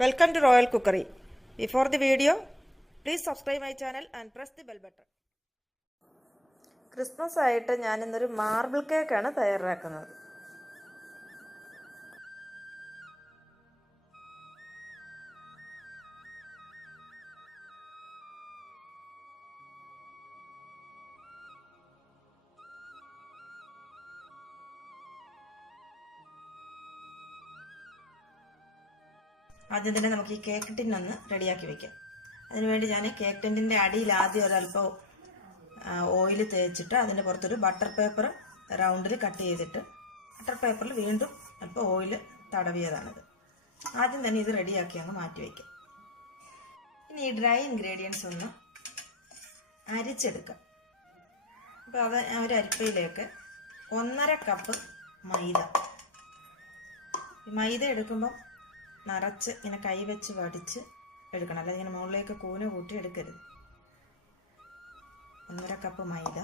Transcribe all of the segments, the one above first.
Welcome to Royal Cookery. Before the video, please subscribe my channel and press the bell button. Christmas ആയിട്ട് ഞാൻ ഇന്നൊരു marble cake ആണ് തയ്യാറാക്കുന്നത്. ആദ്യം തന്നെ നമുക്ക് ഈ കേക്ക് ടിൻ ഒന്ന് റെഡിയാക്കി വെക്കാം. അതിനുവേണ്ടി ഞാൻ കേക്ക് ടിന്നിൻ്റെ അടിയിൽ ആദ്യം ഒരല്പം ഓയിൽ തേച്ചിട്ട് അതിൻ്റെ പുറത്തൊരു ബട്ടർ പേപ്പർ റൗണ്ടിൽ കട്ട് ചെയ്തിട്ട് ബട്ടർ പേപ്പറിൽ വീണ്ടും അല്പം ഓയിൽ തടവിയതാണിത്. ആദ്യം തന്നെ ഇത് റെഡിയാക്കി അങ്ങ് മാറ്റി വയ്ക്കാം. ഇനി ഈ ഡ്രൈ ഇൻഗ്രീഡിയൻസ് ഒന്ന് അരിച്ചെടുക്കാം. അപ്പോൾ അത് ഒരു അരിപ്പയിലേക്ക് 1.5 കപ്പ് മൈദ. ഈ മൈദ എടുക്കുമ്പം നിറച്ച് ഇങ്ങനെ കൈ വെച്ച് വടിച്ച് എടുക്കണം, അല്ലാതെ ഇങ്ങനെ മുകളിലേക്ക് കൂന കൂട്ടി എടുക്കരുത്. 1.5 കപ്പ് മൈദ,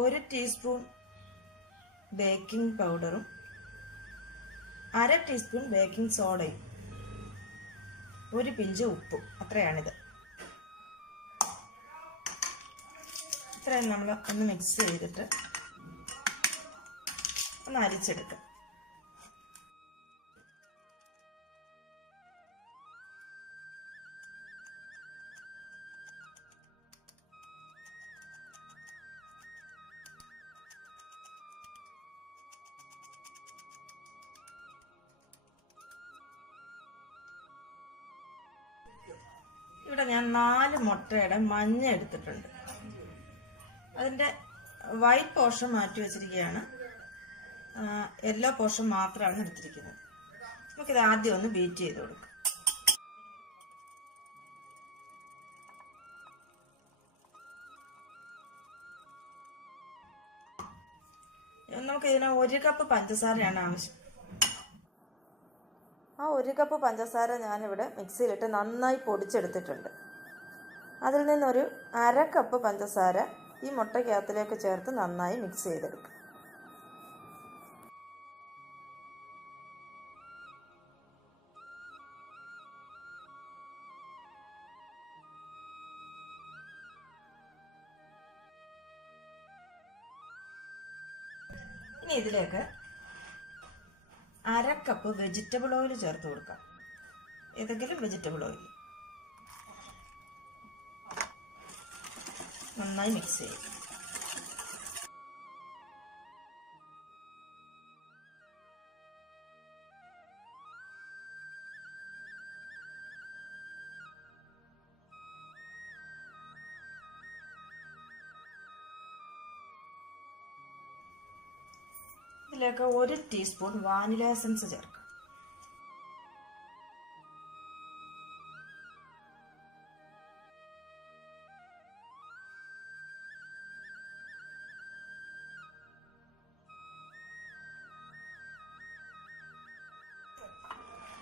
1 ടീസ്പൂൺ ബേക്കിംഗ് പൗഡറും 1/2 ടീസ്പൂൺ ബേക്കിംഗ് സോഡയും 1 പിഞ്ച് ഉപ്പും, അത്രയാണിത്. ഇത്രയും നമ്മൾ ഒന്ന് മിക്സ് ചെയ്തിട്ട് ഒന്ന് അരിച്ചെടുക്കാം. ഇവിടെ ഞാൻ 4 മുട്ടയുടെ മഞ്ഞ എടുത്തിട്ടുണ്ട്. അതിൻ്റെ വൈറ്റ് പോർഷൻ മാറ്റി വെച്ചിരിക്കുകയാണ്. യെല്ലോ പോർഷൻ മാത്രമാണ് എടുത്തിരിക്കുന്നത്. നമുക്കിത് ആദ്യം ഒന്ന് ബീറ്റ് ചെയ്ത് കൊടുക്കാം. നമുക്ക് ഇതിന് 1 കപ്പ് പഞ്ചസാരയാണ് ആവശ്യം. ആ 1 കപ്പ് പഞ്ചസാര ഞാനിവിടെ മിക്സിയിലിട്ട് നന്നായി പൊടിച്ചെടുത്തിട്ടുണ്ട്. അതിൽ നിന്നൊരു 1/2 കപ്പ് പഞ്ചസാര ഈ മുട്ടയ്ക്കകത്തിലേക്ക് ചേർത്ത് നന്നായി മിക്സ് ചെയ്തെടുക്കും. ഇനി ഇതിലേക്ക് 1/2 കപ്പ് വെജിറ്റബിൾ ഓയിൽ ചേർത്ത് കൊടുക്കാം. ഏതെങ്കിലും വെജിറ്റബിൾ ഓയിൽ നന്നായി മിക്സ് ചെയ്യും. ഇതിലേക്ക് 1 ടീസ്പൂൺ വാനില എസൻസ് ചേർക്കാം.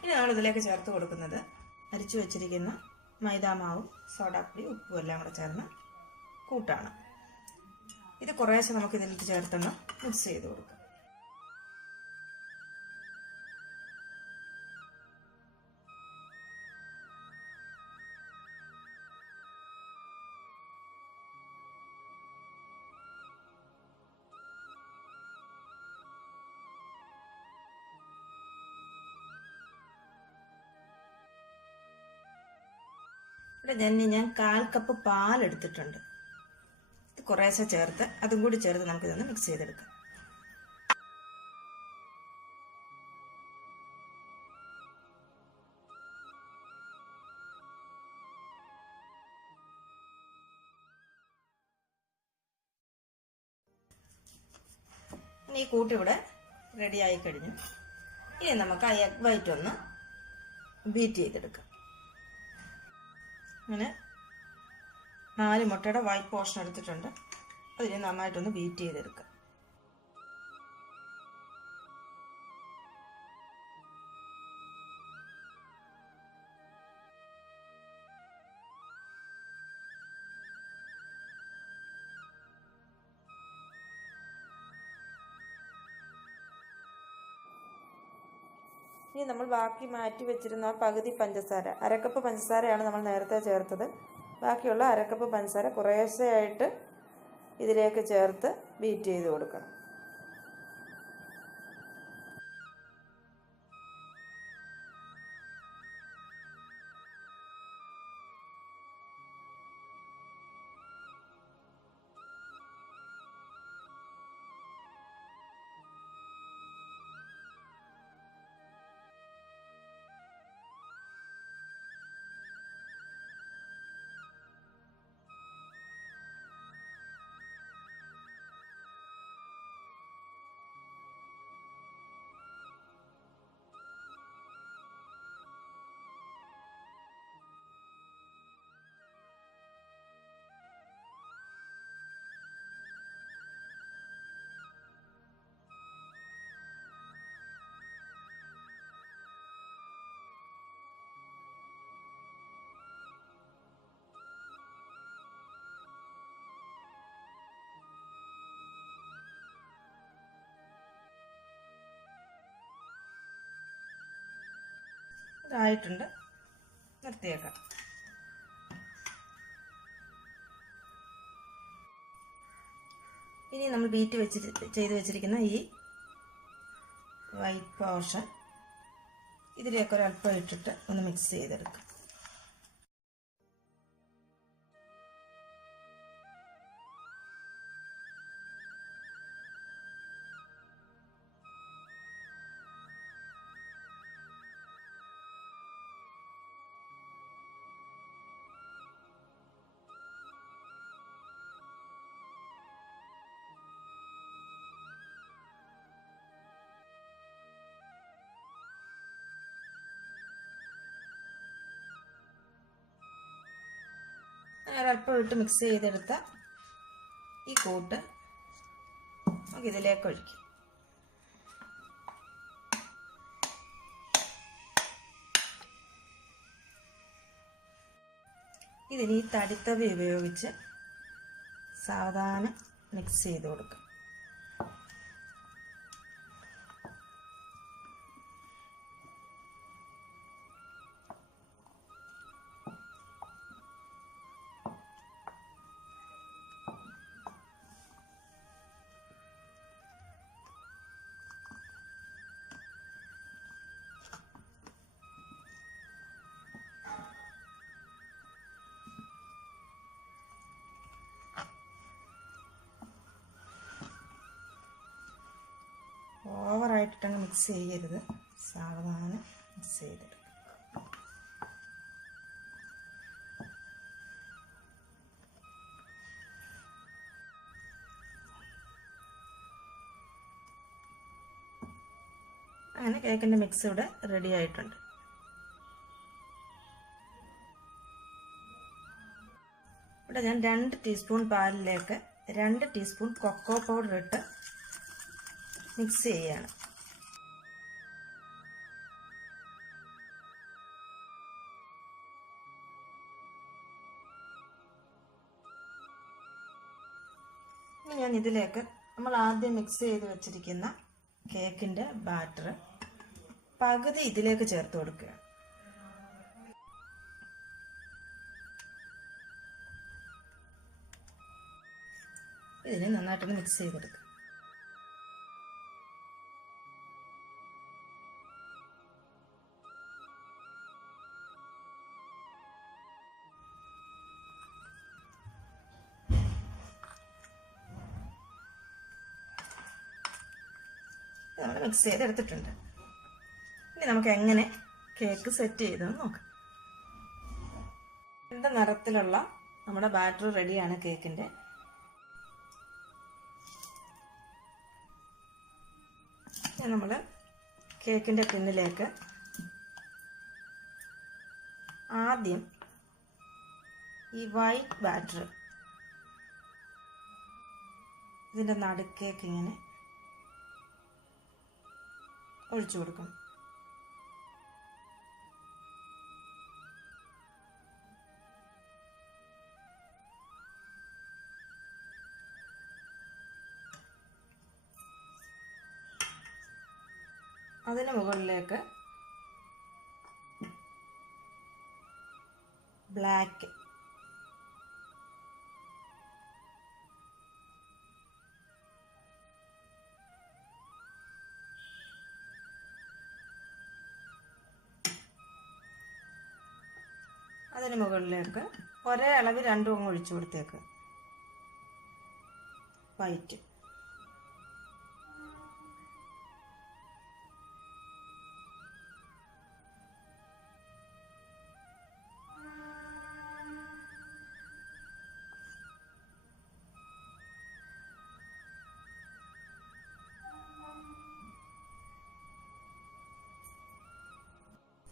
ഇനി നമ്മൾ ഇതിലേക്ക് ചേർത്ത് കൊടുക്കുന്നത് അരിച്ചു വെച്ചിരിക്കുന്ന മൈദാമാവും സോഡാപ്പൊടി ഉപ്പും എല്ലാം കൂടെ ചേർന്ന് കൂട്ടാണ്. ഇത് കുറേശ്ശെ നമുക്ക് ഇതിലേക്ക് ചേർത്തൊന്ന് മിക്സ് ചെയ്ത് കൊടുക്കാം. ഇവിടെ ഞാൻ 1/4 കപ്പ് പാൽ എടുത്തിട്ടുണ്ട്. ഇത് കുറേശ്ശെ ചേർത്ത് അതും കൂടി ചേർത്ത് നമുക്കിതൊന്ന് മിക്സ് ചെയ്തെടുക്കാം. ഇനി ഈ കൂട്ടിവിടെ റെഡി ആയി കഴിഞ്ഞു. ഇനി നമുക്ക് ആ എഗ് വൈറ്റ് ഒന്ന് ബീറ്റ് ചെയ്തെടുക്കാം. അങ്ങനെ 4 മുട്ടയുടെ വൈറ്റ് പോർഷൻ എടുത്തിട്ടുണ്ട്. അതിനെ നന്നായിട്ടൊന്ന് ബീറ്റ് ചെയ്തെടുക്കാം. ഇനി നമ്മൾ ബാക്കി മാറ്റി വെച്ചിരുന്ന പകുതി പഞ്ചസാര, അരക്കപ്പ് പഞ്ചസാരയാണ് നമ്മൾ നേരത്തെ ചേർത്തത്. ബാക്കിയുള്ള അരക്കപ്പ് പഞ്ചസാര കുറേശ്ശെയായിട്ട് ഇതിലേക്ക് ചേർത്ത് ബീറ്റ് ചെയ്ത് കൊടുക്കണം. ഇതായിട്ടുണ്ട്, നിർത്തിയേക്കാം. ഇനി നമ്മൾ ബീറ്റ് ചെയ്ത് വെച്ചിരിക്കുന്ന ഈ വൈറ്റ് പോർഷൻ ഇതിലേക്ക് ഒരല്പം ഇട്ടിട്ട് ഒന്ന് മിക്സ് ചെയ്തെടുക്കാം. ഒരല്പം ഇട്ട് മിക്സ് ചെയ്തെടുത്ത ഈ കൂട്ട് നമുക്ക് ഇതിലേക്ക് ഒഴിക്കും. ഇതിന് ഈ തടിത്തവി ഉപയോഗിച്ച് സാവധാനം മിക്സ് ചെയ്ത് കൊടുക്കും. ഓവറായിട്ടങ്ങ് മിക്സ് ചെയ്യരുത്, സാവധാനം മിക്സ് ചെയ്തെടുക്കും. അങ്ങനെ കേക്കിൻ്റെ മിക്സ് ഇവിടെ റെഡി ആയിട്ടുണ്ട്. ഇവിടെ ഞാൻ 2 ടീസ്പൂൺ പാലിലേക്ക് 2 ടീസ്പൂൺ കൊക്കോ പൗഡർ ഇട്ട് മിക്സ് ചെയ്യാണ്. ഇനി ഞാൻ ഇതിലേക്ക് നമ്മൾ ആദ്യം മിക്സ് ചെയ്ത് വെച്ചിരിക്കുന്ന കേക്കിൻ്റെ ബാറ്റർ പകുതി ഇതിലേക്ക് ചേർത്ത് കൊടുക്കുക. ഇതിനെ നന്നായിട്ടൊന്ന് മിക്സ് ചെയ്തെടുക്കുക. നമ്മൾ മിക്സ് ചെയ്തെടുത്തിട്ടുണ്ട്. ഇനി നമുക്ക് എങ്ങനെ കേക്ക് സെറ്റ് ചെയ്തെന്ന് നോക്കാം. 2 നിറത്തിലുള്ള നമ്മുടെ ബാറ്റർ റെഡിയാണ് കേക്കിൻ്റെ. നമ്മൾ കേക്കിൻ്റെ പിന്നിലേക്ക് ആദ്യം ഈ വൈറ്റ് ബാറ്റർ ഇതിൻ്റെ നടുക്കേക്ക് ഇങ്ങനെ ഒഴിച്ചു കൊടുക്കണം. അതിന് മുകളിലേക്ക് ബ്ലാക്ക്. അതിന് മുകളിലേക്ക് ഒരേ അളവ് രണ്ടും അങ്ങ് ഒഴിച്ചു കൊടുത്തേക്ക്. വൈറ്റ്.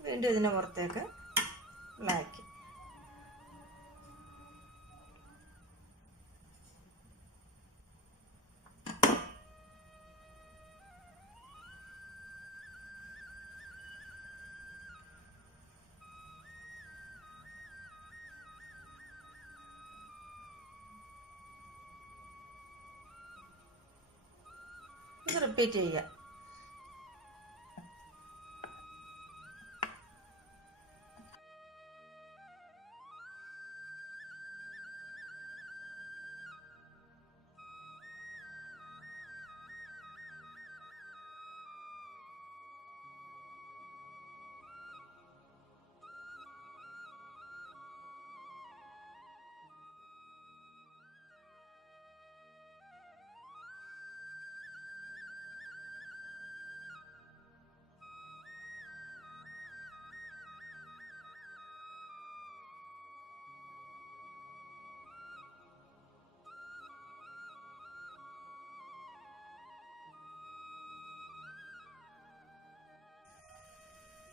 വീണ്ടും ഇതിന് പുറത്തേക്ക് ബ്ലാക്ക്. ഇത് റിപ്പീറ്റ് ചെയ്യുക.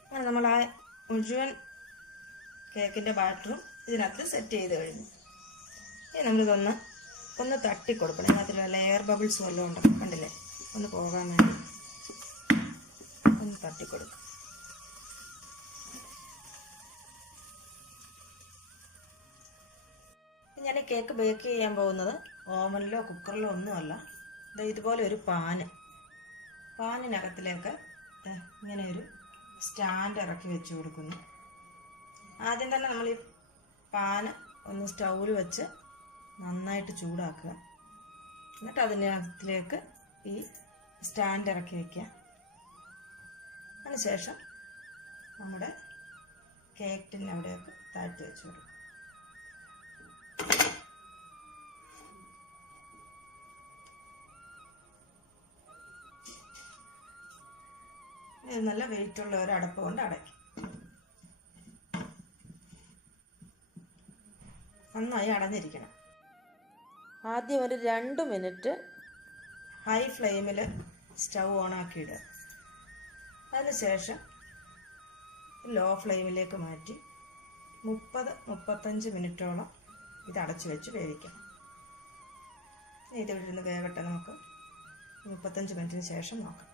അങ്ങനെ നമ്മൾ ആ മുഴുവൻ കേക്കിൻ്റെ ബാറ്ററും ഇതിനകത്ത് സെറ്റ് ചെയ്ത് കഴിഞ്ഞു. ഇനി നമ്മളിതൊന്ന് തട്ടി കൊടുക്കണം. ഇതിനകത്തുള്ള എയർ ബബിൾസ് വല്ലതും ഉണ്ടോ കണ്ടില്ലേ, ഒന്ന് പോകാൻ വേണ്ടി ഒന്ന് തട്ടിക്കൊടുക്കും. ഞാൻ കേക്ക് ബേക്ക് ചെയ്യാൻ പോകുന്നത് ഓവനിലോ കുക്കറിലോ ഒന്നുമല്ല. ഇതുപോലെ ഒരു പാനിനകത്തിലേക്ക് ഇങ്ങനെ ഒരു സ്റ്റാൻഡ് ഇറക്കി വെച്ച് കൊടുക്കുന്നു. ആദ്യം തന്നെ നമ്മൾ ഈ പാന് ഒന്ന് സ്റ്റൗവിൽ വെച്ച് നന്നായിട്ട് ചൂടാക്കുക. എന്നിട്ട് അതിനകത്തിലേക്ക് ഈ സ്റ്റാൻഡ് ഇറക്കി വയ്ക്കുക. അതിനുശേഷം നമ്മുടെ കേക്ക് ടിൻ അവിടെയൊക്കെ താഴ്ത്തി വെച്ച് കൊടുക്കുക. ഇത് നല്ല വെയിറ്റുള്ള ഒരു അടപ്പ് കൊണ്ട് അടയ്ക്കും. നന്നായി അടഞ്ഞിരിക്കണം. ആദ്യം ഒരു 2 മിനിറ്റ് ഹൈ ഫ്ലെയിമിൽ സ്റ്റൗ ഓണാക്കി ഇടുക. അതിനുശേഷം ലോ ഫ്ലെയിമിലേക്ക് മാറ്റി 30-35 മിനിറ്റോളം ഇത് അടച്ചു വെച്ച് വേവിക്കാം. ഇതിവിടെ ഇരുന്ന് വേവട്ടെ. നമുക്ക് 35 മിനിറ്റിന് ശേഷം നോക്കാം.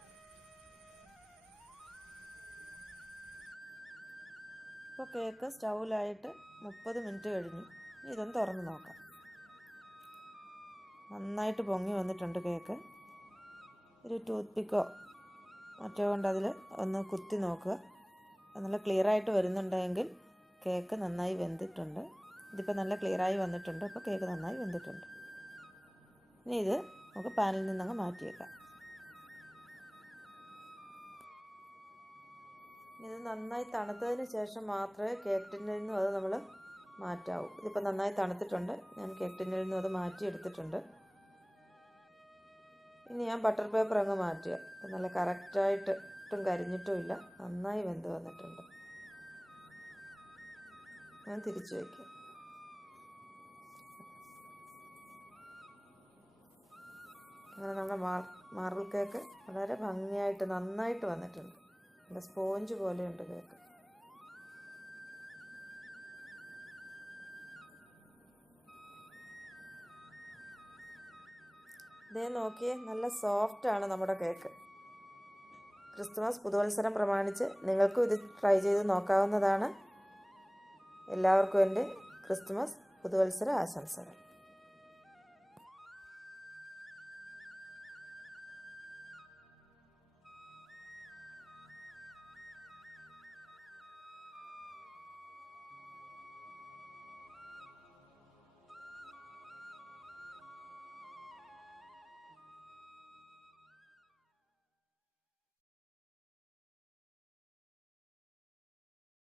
ഇപ്പോൾ കേക്ക് സ്റ്റൗവിലായിട്ട് 30 മിനിറ്റ് കഴിഞ്ഞു. ഇതൊന്ന് തുറന്ന് നോക്കാം. നന്നായിട്ട് പൊങ്ങി വന്നിട്ടുണ്ട് കേക്ക്. ഒരു ടൂത്ത് പിക്കോ മറ്റോ കൊണ്ട് അതിൽ ഒന്ന് കുത്തി നോക്കുക. നല്ല ക്ലിയറായിട്ട് വരുന്നുണ്ടെങ്കിൽ കേക്ക് നന്നായി വെന്തിട്ടുണ്ട്. ഇതിപ്പോൾ നല്ല ക്ലിയറായി വന്നിട്ടുണ്ട്. അപ്പോൾ കേക്ക് നന്നായി വെന്തിട്ടുണ്ട്. ഇനി ഇത് നമുക്ക് പാനിൽ നിന്നങ്ങ് മാറ്റിയേക്കാം. ഇത് നന്നായി തണുത്തതിന് ശേഷം മാത്രമേ കേക്ക് ടിന്നിൽ നിന്നും അത് നമ്മൾ മാറ്റാവൂ. ഇതിപ്പോൾ നന്നായി തണുത്തിട്ടുണ്ട്. ഞാൻ കേക്ക് ടിന്നിൽ നിന്നും അത് മാറ്റിയെടുത്തിട്ടുണ്ട്. ഇനി ഞാൻ ബട്ടർ പേപ്പർ അങ്ങ് മാറ്റുക. നല്ല കറക്റ്റായിട്ട് ഒട്ടും കരിഞ്ഞിട്ടും ഇല്ല, നന്നായി വെന്ത് വന്നിട്ടുണ്ട്. ഞാൻ തിരിച്ചു വയ്ക്കാം. അങ്ങനെ നമ്മുടെ മാർബിൾ കേക്ക് വളരെ ഭംഗിയായിട്ട് നന്നായിട്ട് വന്നിട്ടുണ്ട്. നല്ല സ്പോഞ്ച് പോലെയുണ്ട് കേക്ക്. ഇതേ നോക്കിയേ, നല്ല സോഫ്റ്റാണ് നമ്മുടെ കേക്ക്. ക്രിസ്തുമസ് പുതുവത്സരം പ്രമാണിച്ച് നിങ്ങൾക്കും ഇത് ട്രൈ ചെയ്ത് നോക്കാവുന്നതാണ്. എല്ലാവർക്കും എൻ്റെ ക്രിസ്തുമസ് പുതുവത്സര ആശംസകൾ.